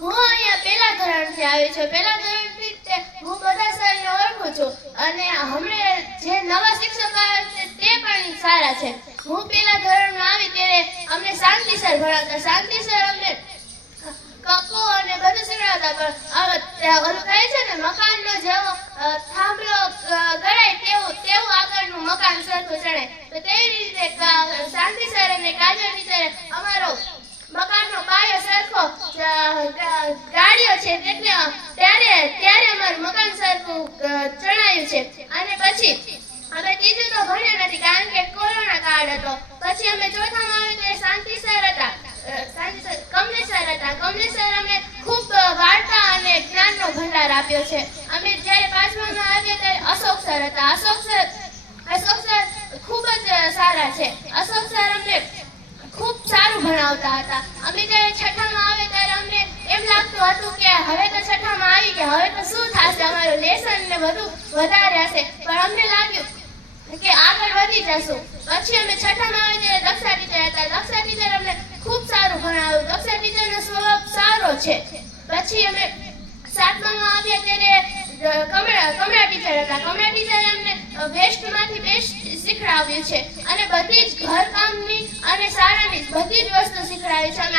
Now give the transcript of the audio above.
હું અહીંયા પહેલા ધોરણથી આવી છું. પહેલા ધોરણથી તે હું બધા સરને ઓળખું છું અને હમણે જે નવા શિક્ષક આવ્યા છે તે પણ સારા છે. હું પહેલા ધોરણમાં આવી ત્યારે અમને શાંતિ સર ભણાવતા. શાંતિ સર અમને કક્કો અને બધું શીખવાડતા. પણ ઓલું કહે છે ને મકાનનો જેવો થાંભલો ગળાય તેવું આગળનું મકાન સરખું ચડે, તો તેવી રીતે શાંતિ સર અને કાજલ ટીચરે અમારો મકાનનો પાયો સરખો ગાળ્યો છે. ત્યારે અમારું મકાન સરખું ચણાયું છે. અને પછી અમે ત્રીજું તો ભણ્યા નથી કારણ કે કોરોના કાળ હતો. પછી અમે ચોથામાં આવ્યા ત્યારે શાંતિ સર હતા, કમલેશ સર હતા. કમલેશ સર અમને ખૂબ વાર્તા અને જ્ઞાનનો ભંડાર આપ્યો છે. અમે જ્યારે પાંચમામાં આવ્યા ત્યારે અશોક સર હતા. અશોક સર ખૂબ જ સારા છે. અશોક સર અમને ખૂબ સારું ભણાવતા હતા. અમે જ્યારે છઠ્ઠામાં આવે ત્યારે અમને એમ લાગતું હતું કે હવે તો છઠ્ઠામાં આવી ગયા, હવે તો શું થશે, અમારું લેસન ને બધું વધારે હશે. પણ અમને લાગ્યું કે આગળ વધી જશું. પછી અમે છઠ્ઠામાં આવે ત્યારે દક્ષા ટીચર હતા. દક્ષા ટીચર અમને ખૂબ સારું ભણાવ્યું. દક્ષા ટીચરનો સ્વભાવ સારો છે. પછી અમે સાતમામાં આવ્યા ત્યારે કમળા ટીચર હતા. કમળા ટીચરે અમને વેસ્ટમાંથી બેસ્ટ શીખડાવ્યું છે અને બધી જ ઘરકામની અને શાળાની બધી જ વસ્તુ શીખડાવી છે. અમે